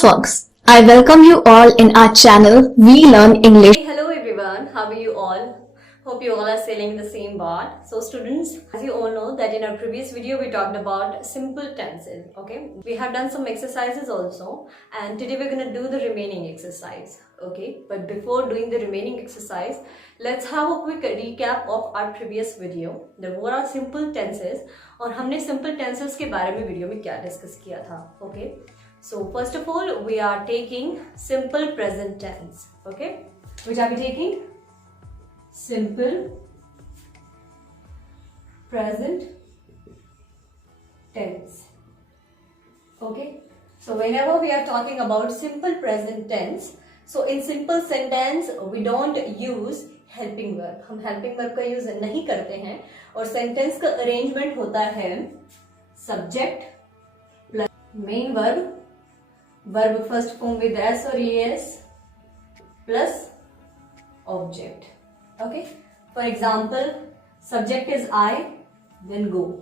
Fox. I welcome you all in our channel We Learn English. Hello everyone, how are you all? Hope you all are sailing in the same boat. So students, as you all know that in our previous video we talked about simple tenses, okay? We have done some exercises also and today we're going to do the remaining exercise, okay? But before doing the remaining exercise, let's have a quick recap of our previous video. There were our simple tenses और हमने simple tenses के बारे में video में क्या discuss किया था, okay? So first of all, we are taking simple present tense, okay? Which are we taking? Simple present tense, okay? So whenever we are talking about simple present tense, so in simple sentence we don't use helping verb. हम helping verb का use नहीं करते हैं और sentence का arrangement होता है subject plus main verb, verb first form with s or es plus object, okay? For example, subject is I, then go,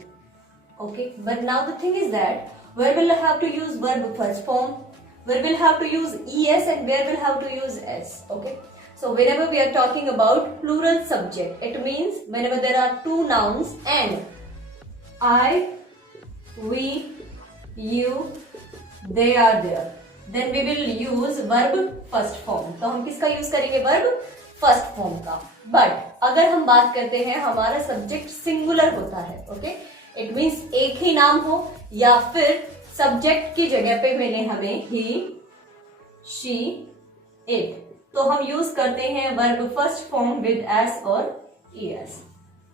okay? But now the thing is that where will I have to use verb first form, where will have to use es and where will have to use s, okay? So whenever we are talking about plural subject, it means whenever there are two nouns and I, we, you, they are there, then we will use verb first form. तो हम किसका use करेंगे? verb first form का. But अगर हम बात करते हैं हमारा सब्जेक्ट सिंगुलर होता है, ओके? इट मीन्स एक ही नाम हो या फिर सब्जेक्ट की जगह पे मैंने हमें ही, शी, इट, तो हम यूज करते हैं verb first form with S और ईएस.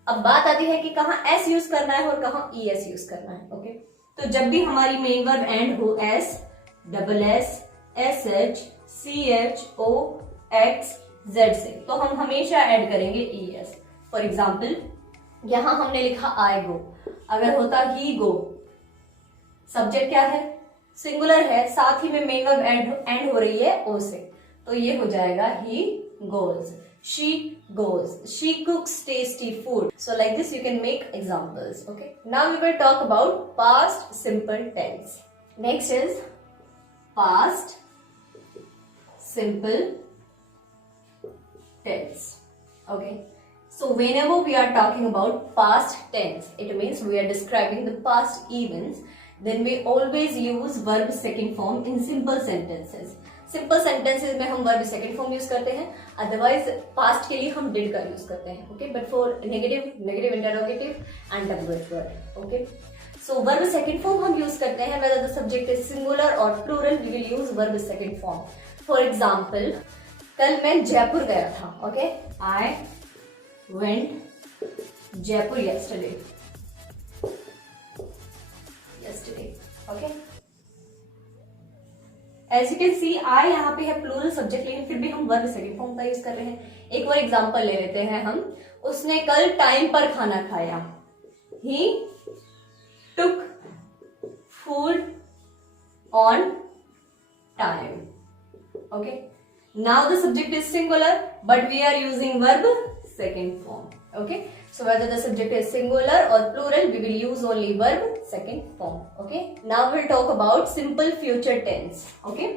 अब बात आती है कि कहाँ एस यूज करना है और कहाँ ईएस यूज करना है, ओके? तो जब भी हमारी मेन वर्ब एंड हो S, double S, S H, C H, O, X, Z से, तो हम हमेशा ऐड करेंगे ईएस. फॉर एग्जाम्पल यहां हमने लिखा आई गो, अगर होता ही गो, सब्जेक्ट क्या है? सिंगुलर है, साथ ही में मेन वर्ब एंड हो रही है ओ से, तो ये हो जाएगा he goes, she goes, she cooks tasty food. So like this you can make examples, okay? Now we will talk about past simple tense. Next is past simple tense, okay? So whenever we are talking about past tense, it means we are describing the past events, then we always use verb second form in simple sentences. Simple sentences में हम verb second form use करते हैं, otherwise past के लिए हम did का use करते हैं, okay? But for negative interrogative and WH word, okay? So verb second form हम यूज करते हैं whether the subject is singular और plural, we will use verb second form. For example कल मैं जयपुर गया था, okay? I went Jaipur yesterday, okay? As you can see, I यहाँ पे है प्लूरल सब्जेक्ट, लेकिन फिर भी हम वर्ब सेकंड फॉर्म का यूज कर रहे हैं. एक और एग्जांपल ले लेते हैं हम. उसने कल टाइम पर खाना खाया. He took food on time. Okay. Now the subject is singular, but we are using verb second form. Okay. So whether the subject is singular or plural, we will use only verb second form. Okay. Now we'll talk about simple future tense. Okay.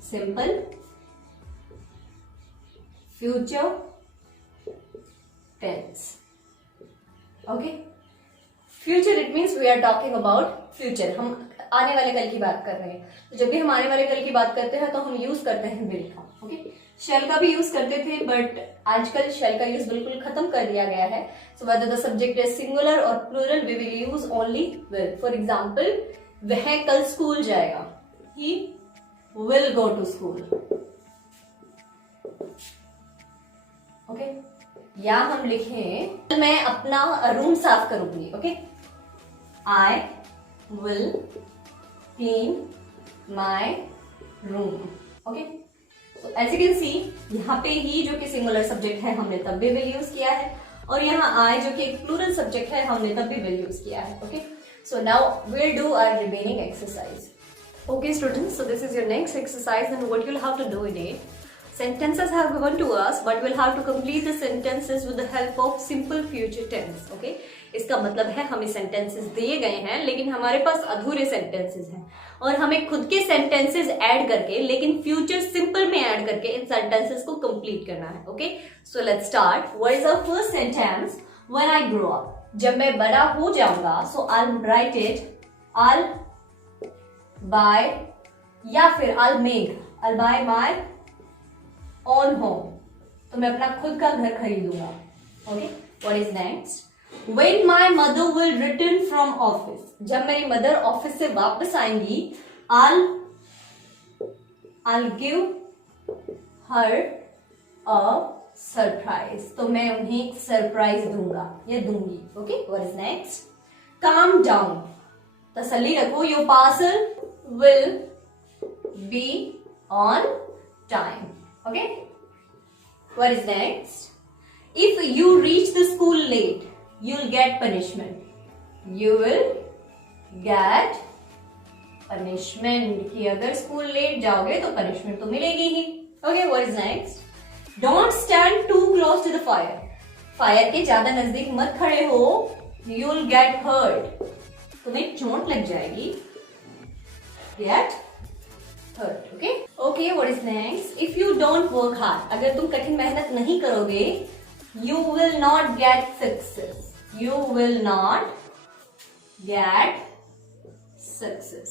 Simple future tense. Okay. Future it means we are talking about future. हम आने वाले कल की बात कर रहे हैं. तो जब भी हम आने वाले कल की बात करते हैं तो हम यूज करते हैं विल का. ओके? शेल का भी यूज करते थे, बट आजकल शेल का यूज बिल्कुल खत्म कर दिया गया है. So whether the subject is singular और plural, we will use only will. For example वह कल स्कूल जाएगा. He will go to school, okay? या हम लिखें मैं अपना रूम साफ करूंगी, okay? I will clean my room, okay? तो एज यू कैन सी यहाँ पे ही जो कि सिंगुलर सब्जेक्ट है हमने तब भी विल यूज किया है, और यहाँ आई जो कि एक प्लूरल सब्जेक्ट है हमने तब भी विल यूज किया है, okay? So now we'll do our remaining exercise. Okay students, so this is your next exercise, and what you'll have to do in it, sentences have given to us, but we'll have to complete the sentences with the help of simple future tense, okay? इसका मतलब है हमें sentences दिए गए हैं लेकिन हमारे पास अधूरे सेंटेंसेस हैं और हमें खुद के सेंटेंसेस ऐड करके लेकिन फ्यूचर सिंपल में ऐड करके इन सेंटेंसेस को कंप्लीट करना है. Okay, so let's start. What is our first sentence? When I grow up, जब मैं बड़ा हो जाऊंगा. So I will write it, I buy या फिर I make buy my own home. तो मैं अपना खुद का घर खरीदूंगा. Okay, what is next? When my mother will return from office, जब मेरी मदर ऑफिस से वापस आएंगी, I'll give her a surprise. तो मैं उन्हें एक सरप्राइज दूंगा या दूंगी. Okay, what is next? Calm down. तसल्ली रखो, your parcel will be on time. Okay, what is next? If you reach the school late, you'll get punishment. You will get punishment. कि अगर स्कूल लेट जाओगे तो punishment तो मिलेगी ही. Okay, what is next? Don't stand too close to the fire. Fire के ज्यादा नजदीक मत खड़े हो. You'll get hurt. तुम्हें चोट लग जाएगी. Get hurt. Okay? Okay, what is next? If you don't work hard, अगर तुम कठिन मेहनत नहीं करोगे, you will not get success. You will not get success.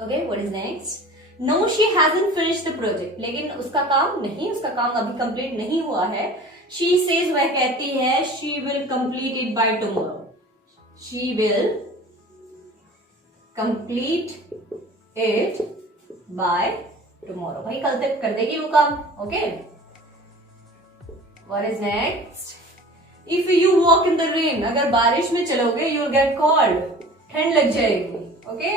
Okay, what is next? No, she hasn't finished the project. लेकिन उसका काम अभी कंप्लीट नहीं हुआ है. She says, वह कहती है, she will complete it by tomorrow. She will complete it by tomorrow. भाई कल तक कर देगी वो काम. Okay? What is next? If you walk in the rain, अगर बारिश में चलोगे, you'll get cold. ठंड लग जाएगी. Okay?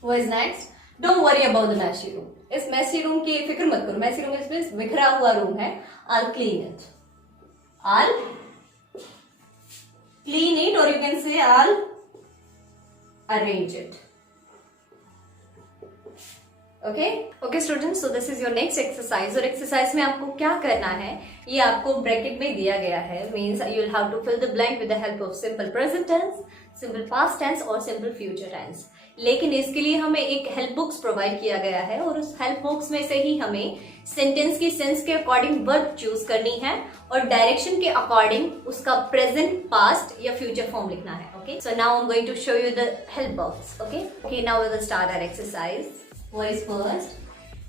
What is next? Don't worry about the messy room. इस messy room की फिक्र मत करो. Messy room इसमें बिखरा हुआ रूम है. I'll clean it. I'll clean it, or you can say I'll arrange it. Okay students, so this is your next exercise. और exercise में आपको क्या करना है ये आपको ब्रैकेट में दिया गया है. Means you will have to fill the blank with the help of simple present tense, simple past tense और simple future tense. लेकिन इसके लिए हमें एक हेल्प बुक्स प्रोवाइड किया गया है और उस हेल्प बुक्स में से ही हमें सेंटेंस की सेंस के अकॉर्डिंग वर्ब चूज करनी है और डायरेक्शन के अकॉर्डिंग उसका प्रेजेंट, पास्ट या फ्यूचर फॉर्म लिखना है. Okay, so now I am going to show you the help books. Okay, now we will start our exercise. What is first?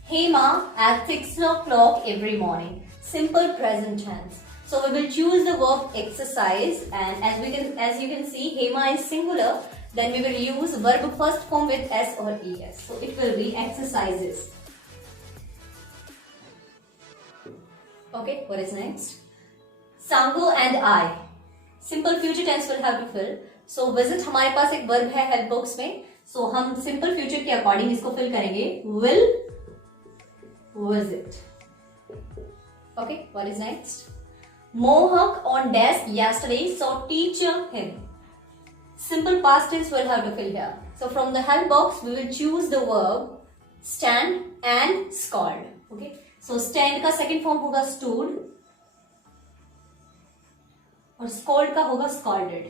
Hema at 6 o'clock every morning. Simple present tense. So we will choose the verb exercise, and as you can see, Hema is singular. Then we will use verb first form with s or es. So it will be exercises. Okay, what is next? Sangu and I. Simple future tense will have to fill. So visit हमारे पास एक verb है help box में. So हम simple future के according इसको fill करेंगे. Will visit. Okay, what is next? Mohawk on desk yesterday, so teacher him. Simple past tense will have to fill here. So from the help box we will choose the verb stand and scold. Okay, so stand का second form होगा stood और scold का होगा scalded.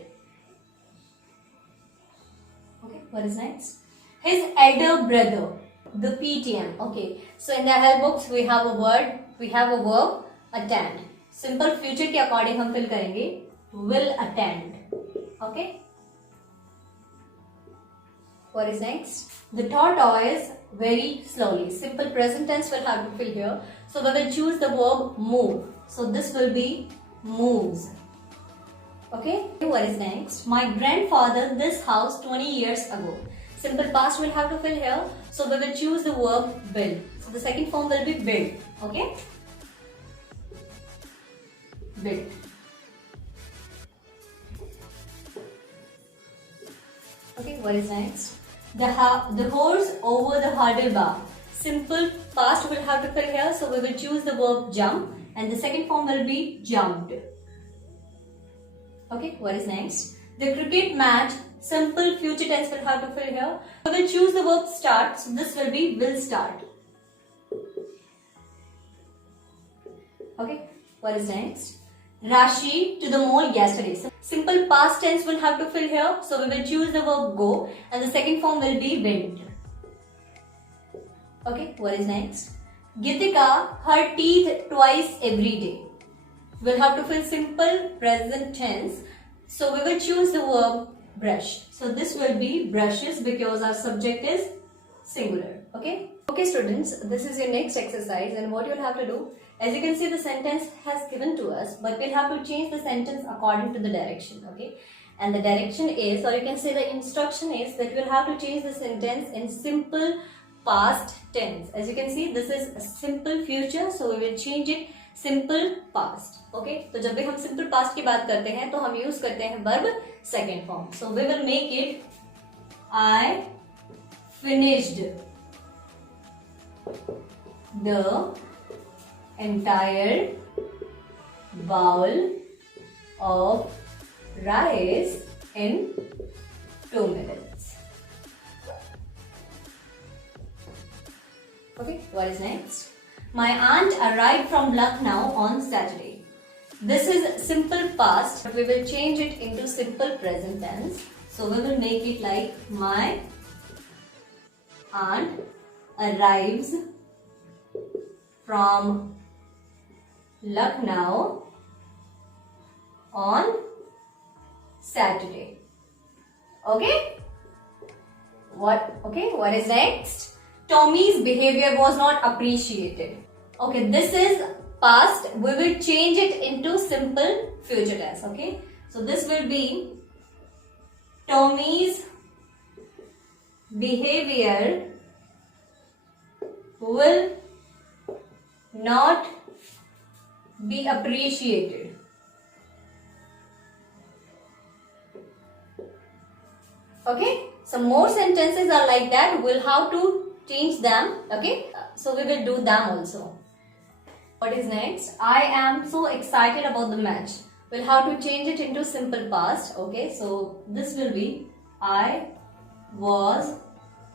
Okay, what is next? His elder brother, the PTM. Okay, so in the help box we have a verb attend. Simple future के according हम fill करेंगे will attend. Okay, what is next? The tortoise very slowly. Simple present tense will have to fill here. So we will choose the verb move. So this will be moves. Okay, what is next? My grandfather this house 20 years ago. Simple past will have to fill here. So we will choose the verb build. So the second form will be build. Okay, build. Okay, what is next? The horse over the hurdle bar. Simple past will have to fill here. So we will choose the verb jump, and the second form will be jumped. Okay, what is next? The cricket match. Simple future tense will have to fill here. We will choose the verb start. So this will be will start. Okay, What is next? Rashi to the mall yesterday. So simple past tense will have to fill here. So we will choose the verb go and the second form will be went. Okay, what is next? Gitika her teeth twice every day. We'll have to fill simple present tense. So we will choose the verb brush. So this will be brushes because our subject is singular. Okay? Okay students, this is your next exercise and what you'll have to do, as you can see the sentence has given to us, but we'll have to change the sentence according to the direction. Okay? And the direction is, or you can say the instruction is that we'll have to change the sentence in simple past tense. As you can see, this is a simple future, so we will change it simple past. Okay, तो जब भी हम simple past की बात करते हैं तो हम यूज करते हैं verb second form. So we will make it I finished the entire bowl of rice in 2 minutes. Okay, what is next? My aunt arrived from Lucknow on Saturday. This is simple past, but we will change it into simple present tense. So we will make it like my aunt arrives from Lucknow on Saturday. Okay? What is next? Tommy's behavior was not appreciated. Okay, this is past. We will change it into simple future tense. Okay, so this will be Tommy's behavior will not be appreciated. Okay, some more sentences are like that. We'll have to change them. Okay, so we will do them also. What is next? I am so excited about the match. We'll have to change it into simple past. Okay, so this will be I was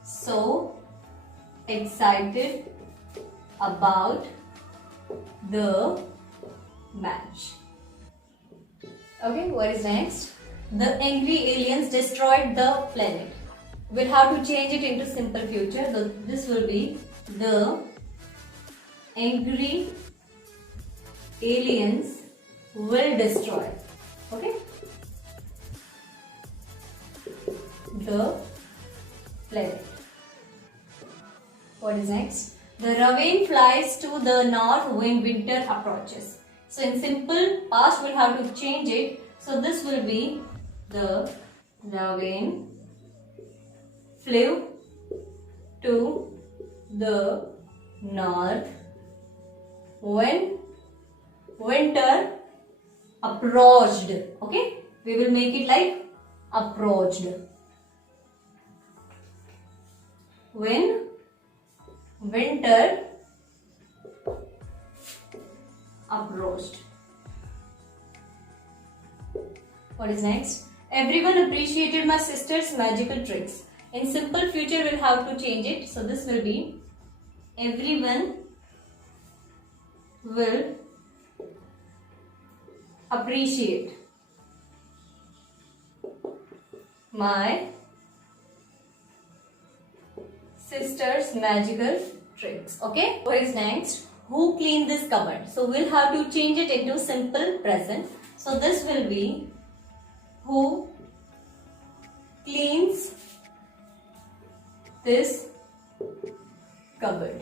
so excited about the match. Okay, what is next? The angry aliens destroyed the planet. We'll have to change it into simple future. This will be the angry aliens will destroy. Okay? The planet. What is next? The raven flies to the north when winter approaches. So in simple past we'll have to change it. So this will be the raven flew to the north when winter approached. Okay, we will make it like approached. When winter approached. What is next? Everyone appreciated my sister's magical tricks. In simple future we'll have to change it. So this will be everyone will appreciate my sister's magical tricks. Okay, what is next? Who cleaned this cupboard? So we'll have to change it into simple present. So this will be who cleans this cupboard.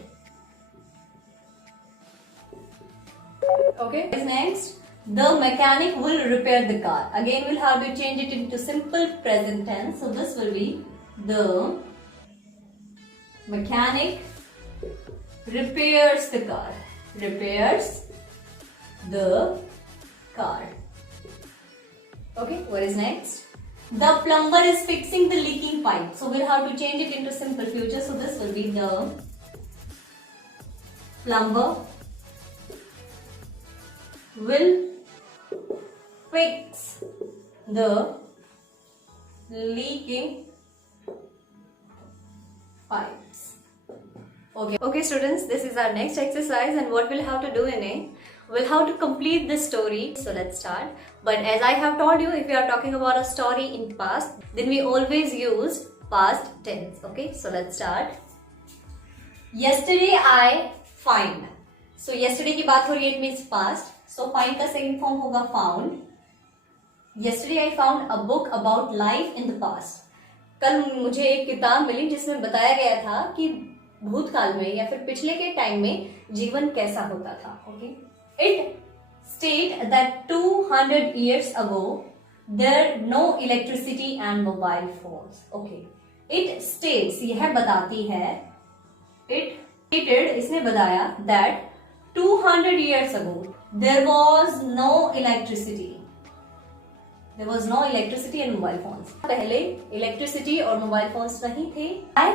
Okay, what is next? The mechanic will repair the car. Again we'll have to change it into simple present tense. So this will be the mechanic repairs the car. Repairs the car. Okay, what is next? The plumber is fixing the leaking pipe. So we'll have to change it into simple future. So this will be the plumber will fix the leaking pipes. Okay students, this is our next exercise and what we'll have to do in it, Well, how to complete this story? So let's start. But as I have told you, if we are talking about a story in past, then we always use past tense. Okay, so let's start. Yesterday I find. So yesterday की बात हो रही है, it means past. So find का second form होगा found. Yesterday I found a book about life in the past. कल मुझे एक किताब मिली जिसमें बताया गया था कि भूतकाल में या फिर पिछले के टाइम में जीवन कैसा होता था. Okay, it state that 200 years ago there no electricity and mobile phones. Okay, it states यह बताती है, इट स्टेटेड इसने बताया that 200 years ago there was no electricity. There was no electricity and mobile phones. पहले electricity और mobile phones नहीं थे. I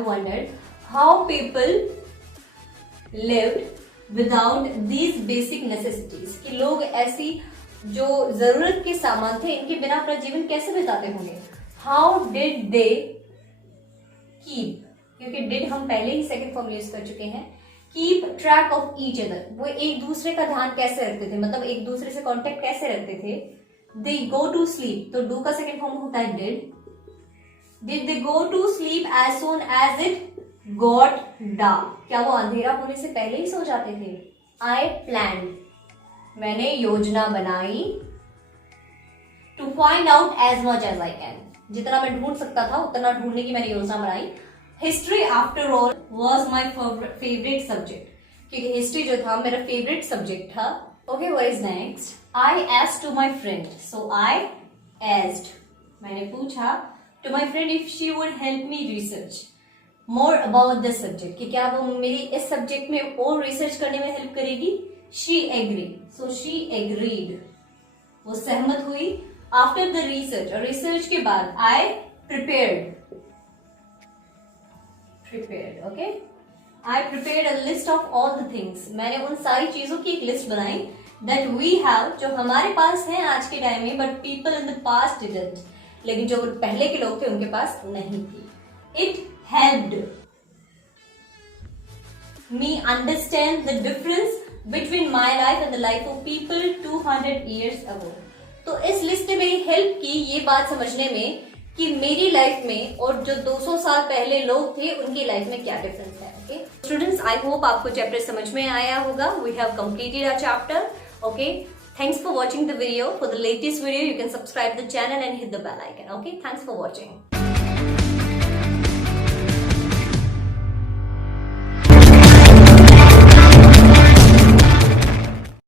wondered how people lived without these basic necessities. कि लोग ऐसी जो जरूरत के सामान थे इनके बिना अपना जीवन कैसे बिताते होंगे. How did they keep, क्योंकि did हम पहले ही सेकंड फॉर्म यूज कर चुके हैं. Keep track of each other, वो एक दूसरे का ध्यान कैसे रखते थे, मतलब एक दूसरे से कांटेक्ट कैसे रखते थे. दे गो टू स्लीप, तो डू का सेकंड फॉर्म होता है did they go to sleep as soon as it got dark. क्या वो अंधेरा होने से पहले ही सो जाते थे. आई प्लान, मैंने योजना बनाई. To find out as much as I can, जितना मैं ढूंढ सकता था उतना ढूंढने की मैंने योजना बनाई. History after all was my favourite subject, क्योंकि हिस्ट्री जो था मेरा फेवरेट सब्जेक्ट था. Okay, what is next. I asked to my friend, so I asked, मैंने पूछा to my friend if she would help me research more about this subject, कि क्या वो मेरी इस सब्जेक्ट में और रिसर्च करने में हेल्प करेगी. She agree, so she agreed, वो सहमत हुई. आफ्टर द रिसर्च, और रिसर्च के बाद I prepared. Okay, I prepared a list of all the things. मैंने उन सारी चीजों की एक लिस्ट बनाई that we have, जो हमारे पास हैं आज के टाइम में, but people in the past didn't, लेकिन जो पहले के लोग थे उनके पास नहीं थी. It helped me understand the difference between my life and the life of people 200 years ago. तो इस लिस्ट ने मेरी हेल्प की ये बात समझने में कि मेरी लाइफ में और जो 200 साल पहले लोग थे उनकी लाइफ में क्या डिफरेंस है. ओके स्टूडेंट्स, आई होप आपको चैप्टर समझ में आया होगा. We have completed our chapter. Okay, thanks for watching the video. For the latest video you can subscribe the channel and hit the bell icon. Okay, thanks for watching.